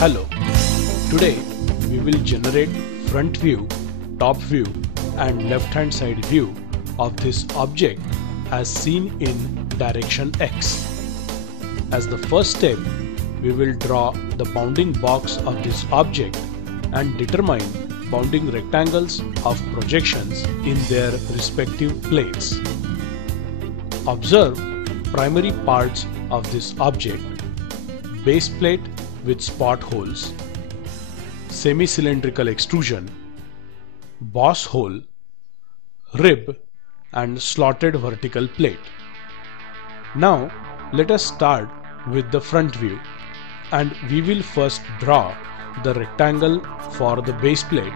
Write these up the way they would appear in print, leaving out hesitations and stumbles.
Hello, today we will generate front view, top view and left hand side view of this object as seen in direction X. As the first step, we will draw the bounding box of this object and determine bounding rectangles of projections in their respective planes. Observe primary parts of this object: base plate with spot holes, semi-cylindrical extrusion, boss hole, rib and slotted vertical plate. Now let us start with the front view, and we will first draw the rectangle for the base plate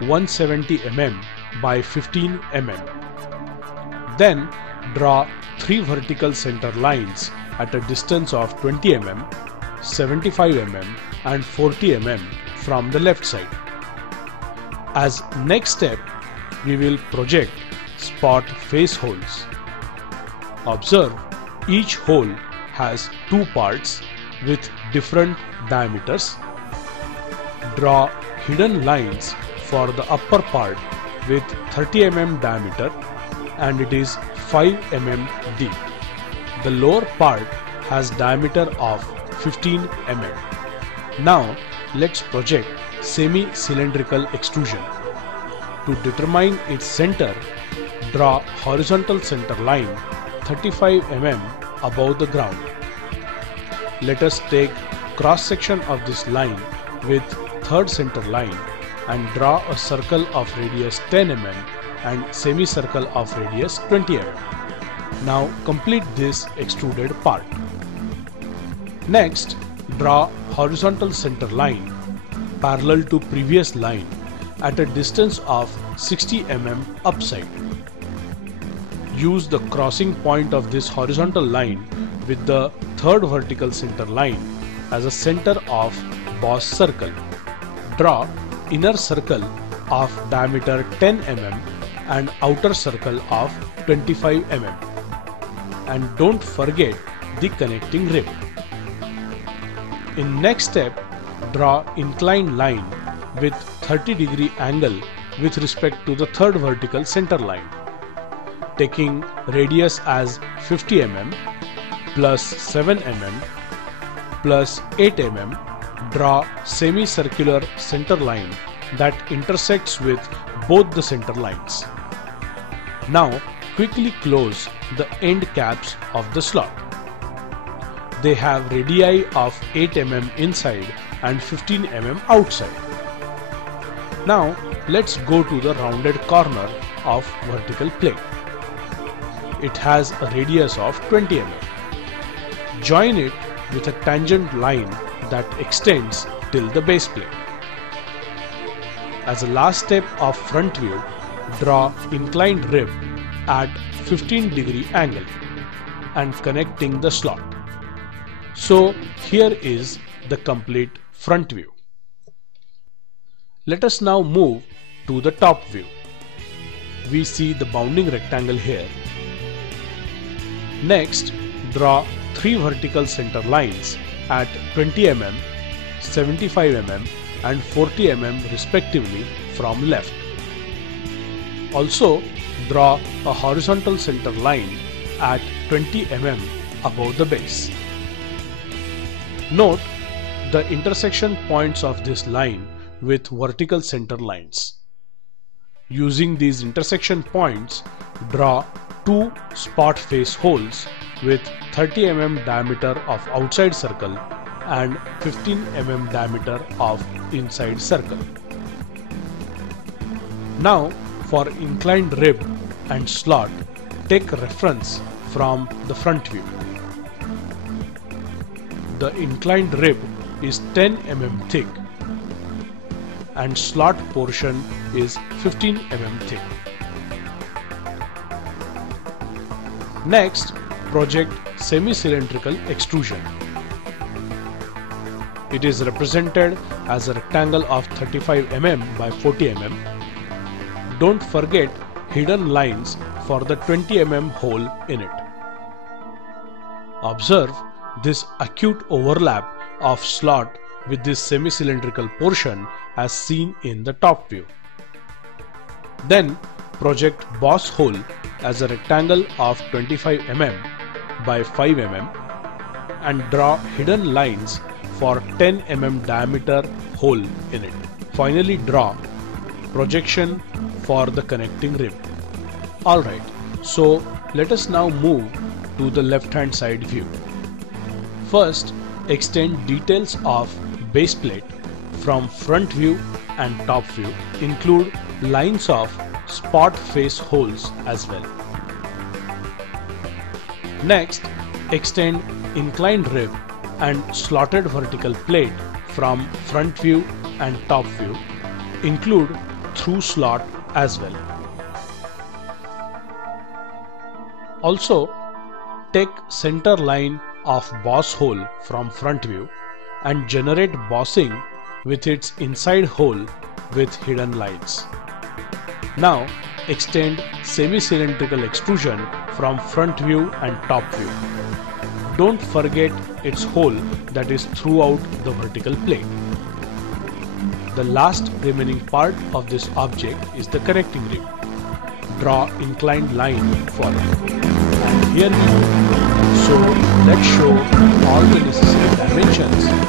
170 mm by 15 mm. Then draw 3 vertical center lines at a distance of 20 mm, 75 mm and 40 mm from the left side. As next step, we will project spot face holes. Observe each hole has 2 parts with different diameters. Draw hidden lines for the upper part with 30 mm diameter and it is 5 mm deep. The lower part has diameter of 15 mm. Now let's project semi-cylindrical extrusion. To determine its center, draw horizontal center line 35 mm above the ground. Let us take cross section of this line with third center line and draw a circle of radius 10 mm and semicircle of radius 20 mm. Now complete this extruded part. Next, draw horizontal center line parallel to previous line at a distance of 60 mm upside. Use the crossing point of this horizontal line with the third vertical center line as a center of boss circle. Draw inner circle of diameter 10 mm and outer circle of 25 mm. And don't forget the connecting rib. In next step, draw inclined line with 30-degree angle with respect to the third vertical center line. Taking radius as 50 mm plus 7 mm plus 8 mm, draw semicircular center line that intersects with both the center lines. Now quickly close the end caps of the slot. They have radii of 8 mm inside and 15 mm outside. Now let's go to the rounded corner of vertical plate. It has a radius of 20 mm. Join it with a tangent line that extends till the base plate. As a last step of front view, draw inclined rib at 15-degree angle and connecting the slot. So here is the complete front view. Let us now move to the top view. We see the bounding rectangle here. Next, draw 3 vertical center lines at 20 mm, 75 mm and 40 mm respectively from left. Also, draw a horizontal center line at 20 mm above the base. Note the intersection points of this line with vertical center lines. Using these intersection points, draw 2 spot face holes with 30 mm diameter of outside circle and 15 mm diameter of inside circle. Now for inclined rib and slot, take reference from the front view. The inclined rib is 10 mm thick and slot portion is 15 mm thick. Next, project semi-cylindrical extrusion. It is represented as a rectangle of 35 mm by 40 mm. Don't forget hidden lines for the 20 mm hole in it. Observe this acute overlap of slot with this semi-cylindrical portion as seen in the top view. Then project boss hole as a rectangle of 25 mm by 5 mm and draw hidden lines for 10 mm diameter hole in it. Finally draw projection for the connecting rib. Alright, so let us now move to the left hand side view. First, extend details of base plate from front view and top view. Include lines of spot face holes as well. Next, extend inclined rib and slotted vertical plate from front view and top view. Include through slot as well. Also, take center line of boss hole from front view and generate bossing with its inside hole with hidden lines. Now extend semi-cylindrical extrusion from front view and top view. Don't forget its hole that is throughout the vertical plate. The last remaining part of this object is the connecting rib. Draw inclined line for it. And here we go. So let's show all the necessary dimensions